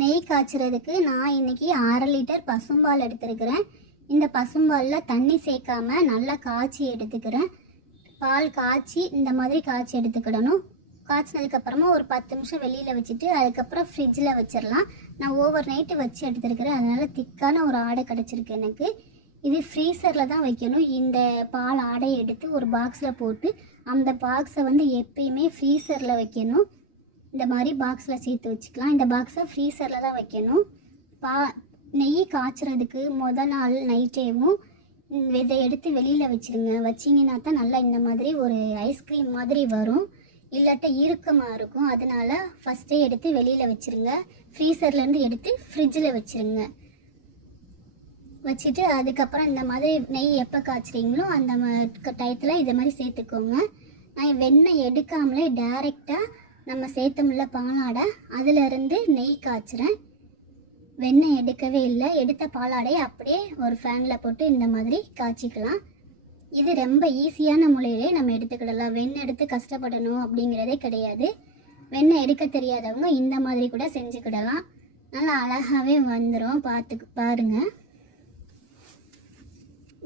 நெய் காய்ச்சறதுக்கு நான் இன்னைக்கு 1/2 லிட்டர் பசும்பால் எடுத்துருக்கிறேன். இந்த பசும்பாலில் தண்ணி சேர்க்காம நல்லா காய்ச்சி எடுத்துக்கிறேன். பால் காய்ச்சி இந்த மாதிரி காய்ச்சி எடுத்துக்கிடணும். காய்ச்சினதுக்கப்புறமா ஒரு 10 நிமிஷம் வெளியில் வச்சுட்டு அதுக்கப்புறம் ஃப்ரிட்ஜில் வச்சிடலாம். நான் ஓவர் நைட்டு வச்சு எடுத்துருக்கிறேன், அதனால் திக்கான ஒரு ஆடை கிடச்சிருக்கு எனக்கு. இது ஃப்ரீசரில் தான் வைக்கணும். இந்த பால் ஆடையை எடுத்து ஒரு பாக்ஸில் போட்டு அந்த பாக்ஸை எப்பயுமே ஃப்ரீசரில் வைக்கணும். இந்த மாதிரி பாக்ஸில் சேர்த்து வச்சுக்கலாம். இந்த பாக்ஸை ஃப்ரீசரில் தான் வைக்கணும். நெய் காய்ச்சறதுக்கு முதல் நாள் நைட்டேவும் இதை எடுத்து வெளியில் வச்சுருங்க. வச்சிங்கன்னா தான் நல்லா இந்த மாதிரி ஒரு ஐஸ்கிரீம் மாதிரி வரும், இல்லாட்ட இறுக்கமாக இருக்கும். அதனால் ஃபஸ்ட்டே எடுத்து வெளியில் வச்சுருங்க. ஃப்ரீசர்லேருந்து எடுத்து ஃப்ரிட்ஜில் வச்சுருங்க. வச்சுட்டு அதுக்கப்புறம் இந்த மாதிரி நெய் எப்போ காய்ச்சுறீங்களோ அந்த டயத்தில் இதை மாதிரி சேர்த்துக்கோங்க. நான் வெண்ணெய் எடுக்காமலே டைரெக்டாக நம்ம சேர்த்தமுள்ள பாலாடை அதிலிருந்து நெய் காய்ச்சுறேன். வெண்ணெய் எடுக்கவே இல்லை. எடுத்த பாலாடையை அப்படியே ஒரு ஃபேனில் போட்டு இந்த மாதிரி காய்ச்சிக்கலாம். இது ரொம்ப ஈஸியான முறையிலே நம்ம எடுத்துக்கிடலாம். வெண்ணெய் எடுத்து கஷ்டப்படணும் அப்படிங்கிறதே கிடையாது. வெண்ணெய் எடுக்க தெரியாதவங்க இந்த மாதிரி கூட செஞ்சுக்கிடலாம். நல்லா அழகாகவே வந்துடும். பாருங்கள்.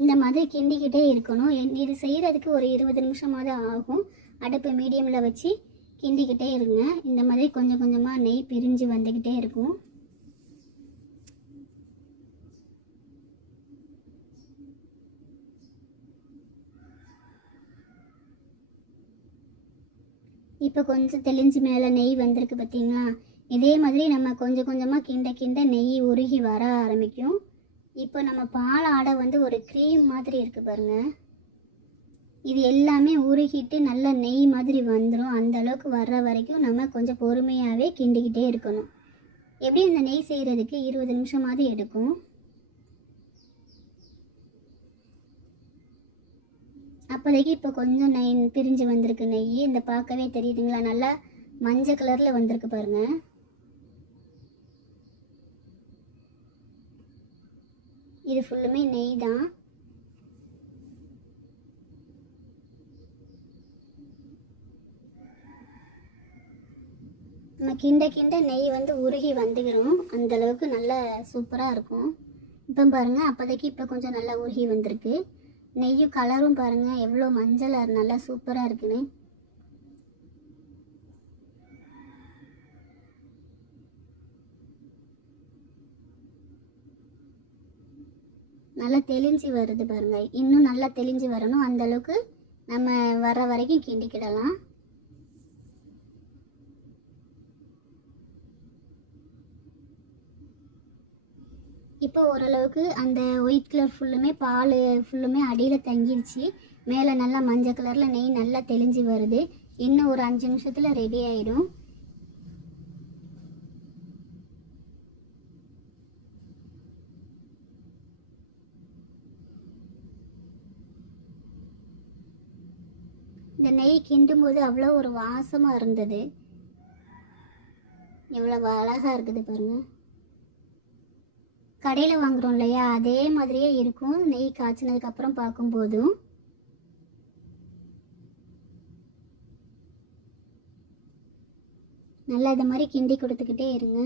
இந்த மாதிரி கிண்டிக்கிட்டே இருக்கணும். இது செய்கிறதுக்கு ஒரு 20 நிமிஷமாவது ஆகும். அடுப்பு மீடியமில் வச்சு கிண்டிக்கிட்டே இருங்க. இந்த மாதிரி கொஞ்சம் கொஞ்சமாக நெய் பிரிஞ்சு வந்துக்கிட்டே இருக்கும். இப்போ கொஞ்சம் தெளிஞ்சு மேலே நெய் வந்திருக்கு பார்த்தீங்களா? இதே மாதிரி நம்ம கொஞ்சம் கொஞ்சமாக கிண்ட கிண்ட நெய் உருகி வர ஆரம்பிக்கும். இப்போ நம்ம பால் ஆடை ஒரு க்ரீம் மாதிரி இருக்குது பாருங்கள். இது எல்லாமே உருகிட்டு நல்ல நெய் மாதிரி வந்துடும். அந்த அளவுக்கு வர்ற வரைக்கும் நம்ம கொஞ்சம் பொறுமையாகவே கிண்டிக்கிட்டே இருக்கணும். எப்படி இந்த நெய் செய்கிறதுக்கு 20 நிமிஷமாவது எடுக்கும். அப்போதைக்கு இப்போ கொஞ்சம் நெய் பிரிஞ்சு வந்திருக்கு. நெய் இந்த பார்க்கவே தெரியுதுங்களா? நல்லா மஞ்சள் கலரில் வந்திருக்கு பாருங்கள். இது ஃபுல்லுமே நெய் தான். நம்ம கிண்ட கிண்ட நெய் உருகி வந்துக்கிறோம். அந்தளவுக்கு நல்லா சூப்பராக இருக்கும். இப்போ பாருங்கள், அப்போதைக்கு இப்போ கொஞ்சம் நல்லா உருகி வந்திருக்கு. நெய்யும் கலரும் பாருங்கள் எவ்வளோ மஞ்சள் நல்லா சூப்பராக இருக்குன்னு. நல்லா தெளிஞ்சு வருது பாருங்கள். இன்னும் நல்லா தெளிஞ்சு வரணும். அந்தளவுக்கு நம்ம வர்ற வரைக்கும் கிண்டிக்கிடலாம். இப்போ ஓரளவுக்கு அந்த ஒயிட் கலர் ஃபுல்லுமே பால் ஃபுல்லுமே அடியில் தங்கிருச்சு. மேலே நல்லா மஞ்சள் கலரில் நெய் நல்லா தெளிஞ்சு வருது. இன்னும் ஒரு 5 நிமிஷத்தில் ரெடி ஆகிடும். இந்த நெய் கிண்டும் போது அவ்வளோ ஒரு வாசமாக இருந்தது. எவ்வளோ அழகாக இருக்குது பாருங்கள். கடையில் வாங்குகிறோம் இல்லையா, அதே மாதிரியே இருக்கும் நெய் காய்ச்சினதுக்கப்புறம் பார்க்கும்போதும். நல்லா இதை மாதிரி கிண்டி கொடுத்துக்கிட்டே இருங்க.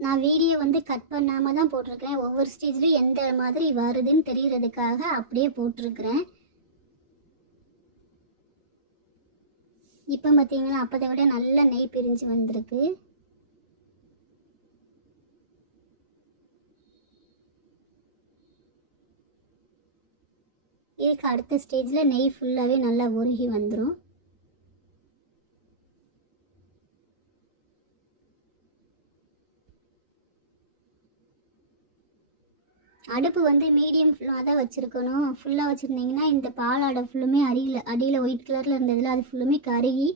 நான் வீடியோ கட் பண்ணாமல் தான் போட்டிருக்கிறேன். ஒவ்வொரு ஸ்டேஜ்லையும் எந்த மாதிரி வருதுன்னு தெரியறதுக்காக அப்படியே போட்டிருக்கிறேன். இப்போ பார்த்தீங்கன்னா அப்போதை விட நல்ல நெய் பிரிஞ்சு வந்திருக்கு. இதுக்கு அடுத்த ஸ்டேஜில் நெய் ஃபுல்லாகவே நல்லா உருகி வந்துடும். அடுப்பு மீடியம் ஃபுல்லாக தான் வச்சுருக்கணும். ஃபுல்லாக வச்சுருந்தீங்கன்னா இந்த பாலாடை ஃபுல்லுமே அடியில் ஒயிட் கலரில் இருந்ததில் அது ஃபுல்லுமே கருகி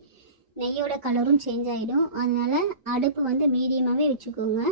நெய்யோட கலரும் சேஞ்ச் ஆகிடும். அதனால் அடுப்பு மீடியமாகவே வச்சுக்கோங்க.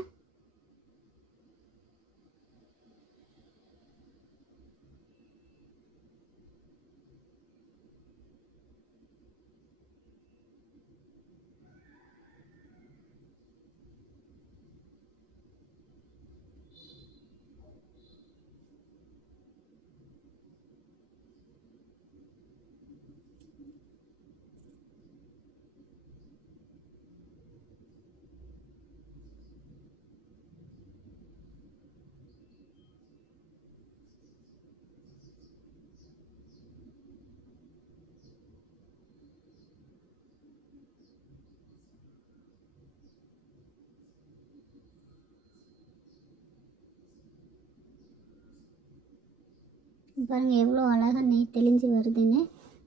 பாருங்கள் எவ்வளோ அழகாக நெய் தெளிஞ்சு வருதுன்னு.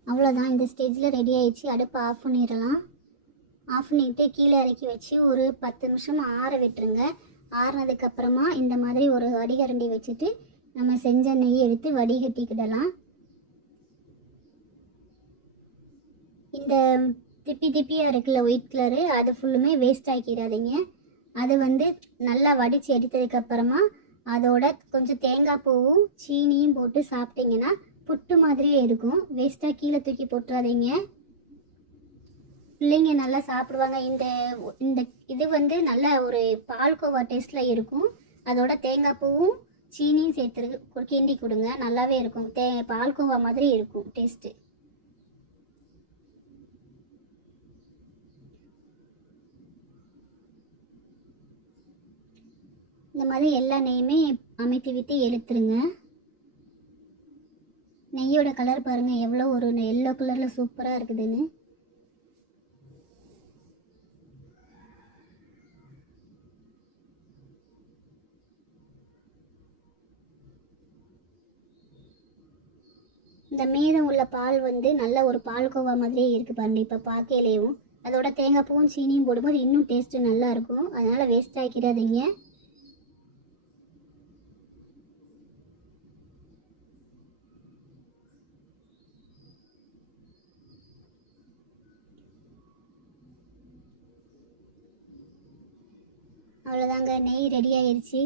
அவ்வளோதான், இந்த ஸ்டேஜில் ரெடி ஆயிடுச்சு. அடுப்பை ஆஃப் பண்ணிடலாம். ஆஃப் பண்ணிவிட்டு கீழே இறக்கி வச்சு ஒரு 10 நிமிஷம் ஆற விட்டுருங்க. ஆறுனதுக்கப்புறமா இந்த மாதிரி ஒரு வடிகரண்டி வச்சுட்டு நம்ம செஞ்ச நெய் எடுத்து வடிகட்டிக்கிடலாம். இந்த திப்பியாக இருக்குல்ல ஒயிட் கலரு, அது ஃபுல்லுமே வேஸ்ட் ஆக்கிடாதீங்க. அது நல்லா வடித்து எடுத்ததுக்கப்புறமா அதோட கொஞ்சம் தேங்காய் பூவும் சீனியும் போட்டு சாப்பிட்டிங்கன்னா புட்டு மாதிரியே இருக்கும். வேஸ்ட்டாக கீழே தூக்கி போட்டுறாதீங்க. பிள்ளைங்க நல்லா சாப்பிடுவாங்க. இந்த இது நல்ல ஒரு பால்கோவா டேஸ்ட்டில் இருக்கும். அதோட தேங்காய் பூவும் சீனியும் சேர்த்து கிண்டி கொடுங்க, நல்லாவே இருக்கும். பால்கோவா மாதிரி இருக்கும் டேஸ்ட்டு. இந்த மாதிரி எல்லா நெய்யுமே அமைத்து விட்டு எடுத்துருங்க. நெய்யோட கலர் பாருங்கள் எவ்வளோ ஒரு எல்லோ கலரில் சூப்பராக இருக்குதுன்னு. இந்த மீதம் உள்ள பால் நல்ல ஒரு பால்கோவா மாதிரியே இருக்குது பாருங்க. இப்போ பார்க்கலையும் அதோட தேங்காய் பூவும் சீனியும் போடும்போது இன்னும் டேஸ்ட்டு நல்லா இருக்கும். அதனால் வேஸ்ட் ஆக்கிடாதீங்க. அவ்வளோதாங்க, நெய் ரெடி ஆயிடுச்சு.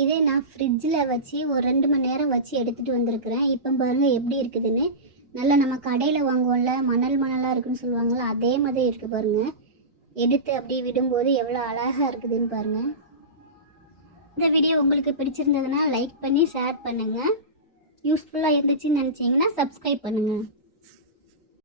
இதே நான் ஃப்ரிட்ஜில் வச்சு ஒரு 2 மணி நேரம் வச்சு எடுத்துகிட்டு வந்திருக்கிறேன். இப்போ பாருங்கள் எப்படி இருக்குதுன்னு. நல்லா நம்ம கடையில் வாங்குவோம்ல, மணலாக இருக்குன்னு சொல்லுவாங்கள்ல, அதே மாதிரி இருக்குது பாருங்கள். எடுத்து அப்படியே விடும்போது எவ்வளோ அழகாக இருக்குதுன்னு பாருங்கள். இந்த வீடியோ உங்களுக்கு பிடிச்சிருந்ததுன்னா லைக் பண்ணி ஷேர் பண்ணுங்கள். யூஸ்ஃபுல்லாக இருந்துச்சுன்னு நினச்சிங்கன்னா சப்ஸ்கிரைப் பண்ணுங்கள்.